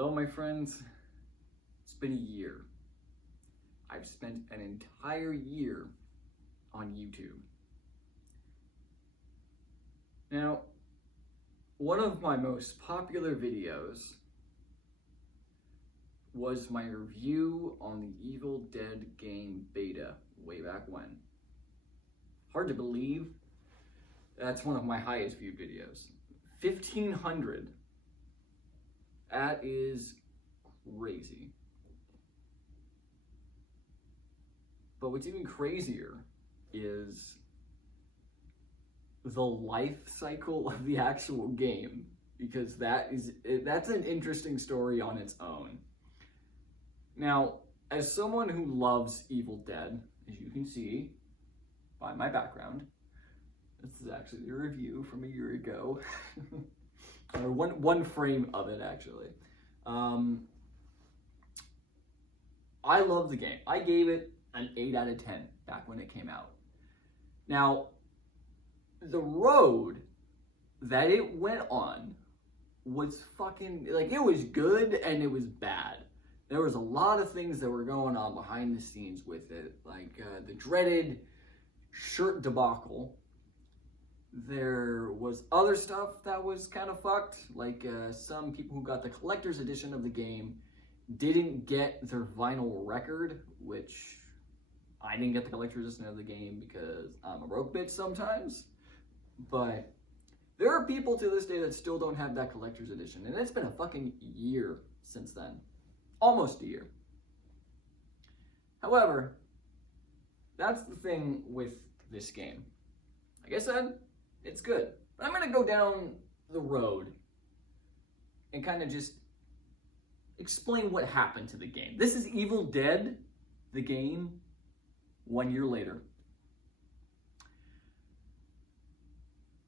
Well, my friends, it's been a year. I've spent an entire year on YouTube. Now, one of my most popular videos was my review on the Evil Dead game beta way back when. Hard to believe, that's one of my highest viewed videos. 1,500. That is crazy. But what's even crazier is the life cycle of the actual game, because that's an interesting story on its own. Now, as someone who loves Evil Dead, as you can see by my background, this is actually a review from a year ago. Or one frame of it, actually. I love the game. I gave it an 8 out of 10 back when it came out. Now, the road that it went on was fucking, like, it was good and it was bad. There was a lot of things that were going on behind the scenes with it, like the dreaded shirt debacle. There was other stuff that was kind of fucked, like some people who got the collector's edition of the game didn't get their vinyl record, which I didn't get the collector's edition of the game because I'm a broke bitch sometimes. But there are people to this day that still don't have that collector's edition, and it's been a fucking year since then. Almost a year. However, that's the thing with this game. Like I said, it's good. But I'm going to go down the road and kind of just explain what happened to the game. This is Evil Dead, the game, 1 year later.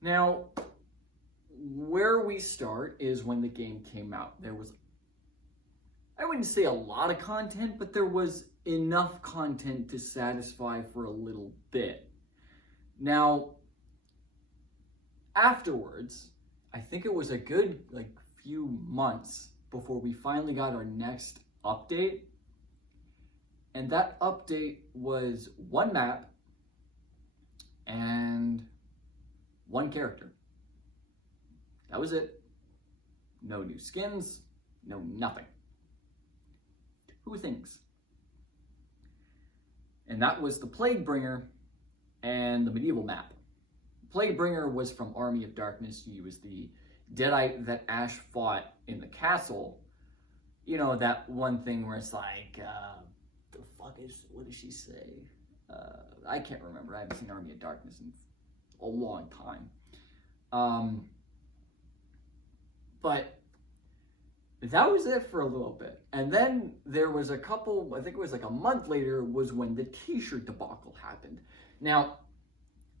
Now, where we start is when the game came out. There was, I wouldn't say a lot of content, but there was enough content to satisfy for a little bit. Now, afterwards, I think it was a good few months before we finally got our next update. And that update was one map and one character. That was it. No new skins, no nothing. Who thinks? And that was the Plaguebringer and the medieval map. Plaguebringer was from Army of Darkness. He was the Deadite that Ash fought in the castle. You know, that one thing where it's like, what does she say? I can't remember. I haven't seen Army of Darkness in a long time. But that was it for a little bit. And then there was a couple, I think it was like a month later, was when the t-shirt debacle happened. Now,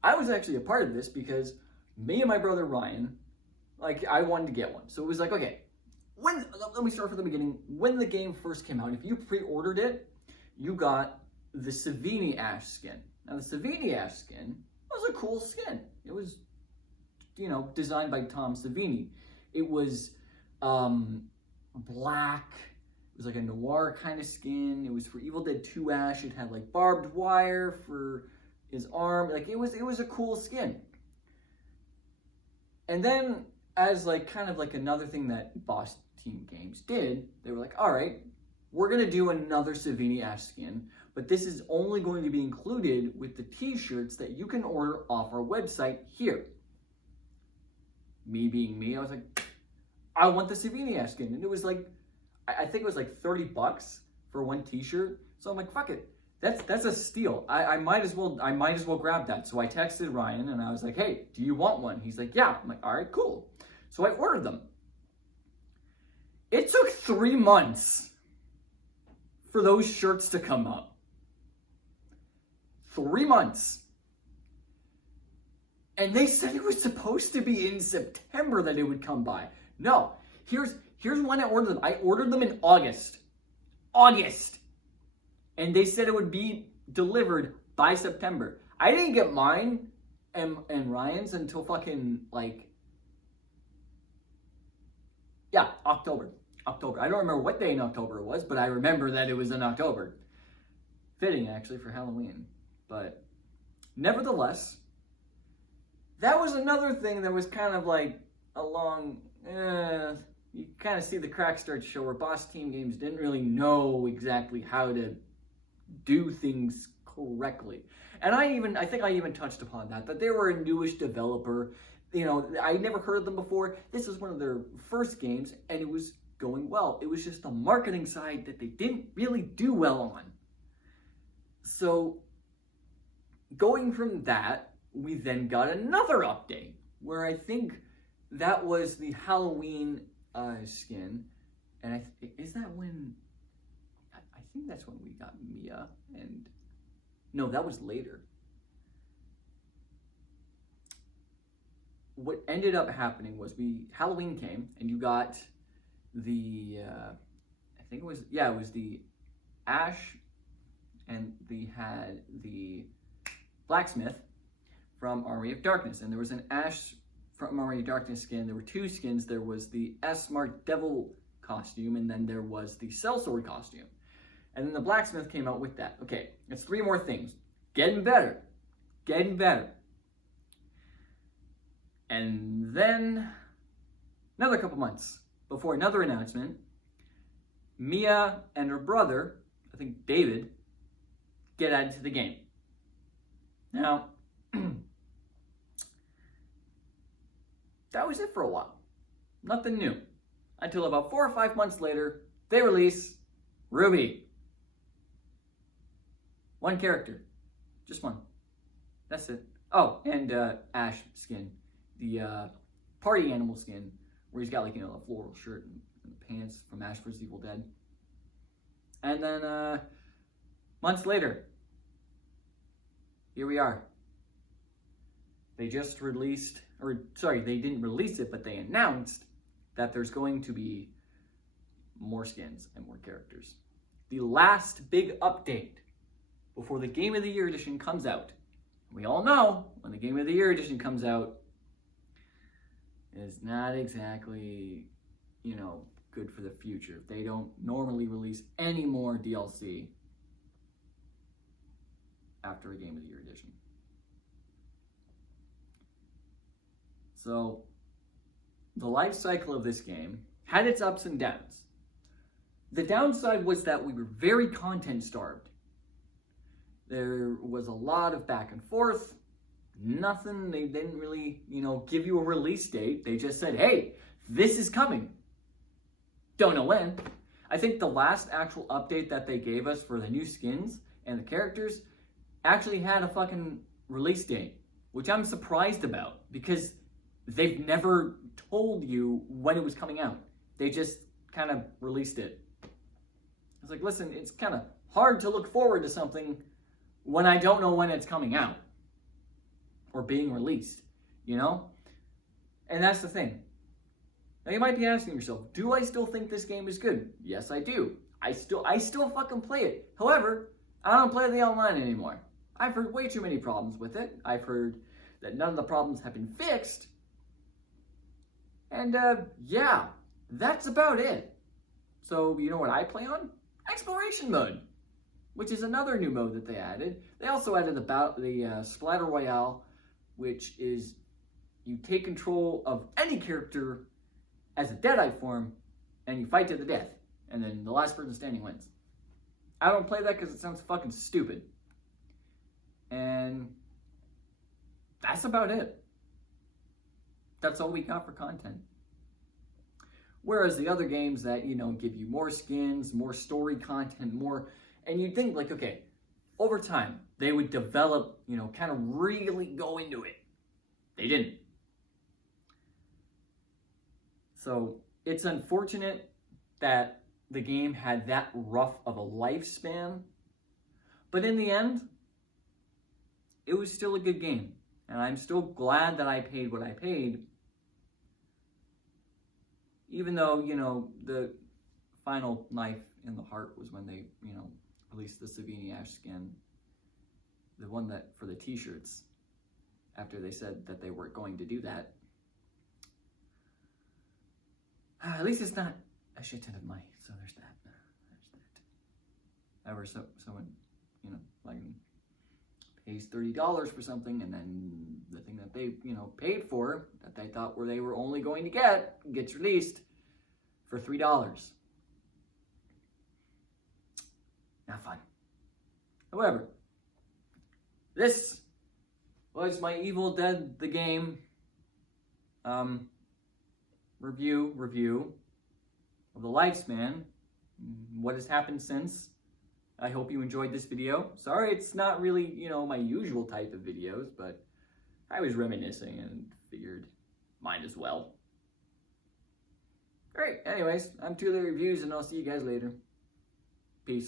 I was actually a part of this because me and my brother Ryan, I wanted to get one. So it was like, okay, let me start from the beginning. When the game first came out, if you pre-ordered it, you got the Savini Ash skin. Now, the Savini Ash skin was a cool skin. It was, designed by Tom Savini. It was black. It was like a noir kind of skin. It was for Evil Dead 2 Ash. It had barbed wire for his arm. It was a cool skin. And then as another thing that Boss Team Games did, they were like, all right, we're going to do another Savini Ash skin, but this is only going to be included with the t-shirts that you can order off our website here. Me being me, I was like, I want the Savini Ash skin. And it was I think it was $30 for one t-shirt. So I'm like, fuck it. That's a steal. I might as well grab that. So I texted Ryan and I was like, hey, do you want one? He's like, yeah. I'm like, all right, cool. So I ordered them. It took 3 months for those shirts to come up. 3 months. And they said it was supposed to be in September that it would come by. No, here's when I ordered them. I ordered them in August. And they said it would be delivered by September. I didn't get mine and Ryan's until fucking October. October. I don't remember what day in October it was, but I remember that it was in October. Fitting, actually, for Halloween. But nevertheless, that was another thing that was kind of like along, you kind of see the cracks start to show where Boss Team Games didn't really know exactly how to do things correctly. And I think I even touched upon that they were a newish developer. You know, I never heard of them before. This was one of their first games, and it was going well. It was just the marketing side that they didn't really do well on. So, going from that, we then got another update, where I think that was the Halloween skin. And is that when... I think that's when we got Mia and... No, that was later. What ended up happening was Halloween came and you got the I think it was the Ash, and they had the blacksmith from Army of Darkness, and there was an Ash from Army of Darkness skin. There were two skins. There was the S-Mark Devil costume, and then there was the Sellsword costume. And then the blacksmith came out with that. Okay, it's three more things. Getting better. Getting better. And then, another couple months before another announcement, Mia and her brother, I think David, get added to the game. Now, that was it for a while. Nothing new. Until about 4 or 5 months later, they release Ruby. One character. Just one. That's it. Oh, and Ash skin. The party animal skin, where he's got like, you know, a floral shirt and pants from Ash vs. Evil Dead. And then months later, here we are. They just released, or sorry, they didn't release it, but they announced that there's going to be more skins and more characters. The last big update before the Game of the Year edition comes out. We all know when the Game of the Year edition comes out, it's not exactly, you know, good for the future. They don't normally release any more DLC after a Game of the Year edition. So, the life cycle of this game had its ups and downs. The downside was that we were very content starved. There was a lot of back and forth. Nothing, they didn't really, you know, give you a release date. They just said, hey, this is coming. Don't know when. I think the last actual update that they gave us for the new skins and the characters actually had a fucking release date, which I'm surprised about because they've never told you when it was coming out. They just kind of released it. It's like, listen, it's kind of hard to look forward to something when I don't know when it's coming out or being released, you know? And that's the thing. Now you might be asking yourself, do I still think this game is good? Yes, I do. I still fucking play it. However, I don't play the online anymore. I've heard way too many problems with it. I've heard that none of the problems have been fixed. And yeah, that's about it. So you know what I play on? Exploration mode, which is another new mode that they added. They also added the Splatter Royale, which is you take control of any character as a Deadite form, and you fight to the death, and then the last person standing wins. I don't play that because it sounds fucking stupid. And that's about it. That's all we got for content. Whereas the other games that, you know, give you more skins, more story content, more, and you'd think like, okay, over time, they would develop, you know, kind of really go into it. They didn't. So it's unfortunate that the game had that rough of a lifespan, but in the end, it was still a good game. And I'm still glad that I paid what I paid, even though, you know, the final knife in the heart was when they, you know, released the Savini Ash skin, the one that for the t-shirts, after they said that they weren't going to do that. At least it's not a shit ton of money. So there's that. Ever someone, you know, like pays $30 for something, and then the thing that they, you know, paid for that they thought they were only going to get gets released for $3. Not fun. However, this was my Evil Dead the game review of the Lifespan. What has happened since? I hope you enjoyed this video. Sorry, it's not really, you know, my usual type of videos, but I was reminiscing and figured might as well. Great. Anyways, I'm Tula Reviews, and I'll see you guys later. Peace.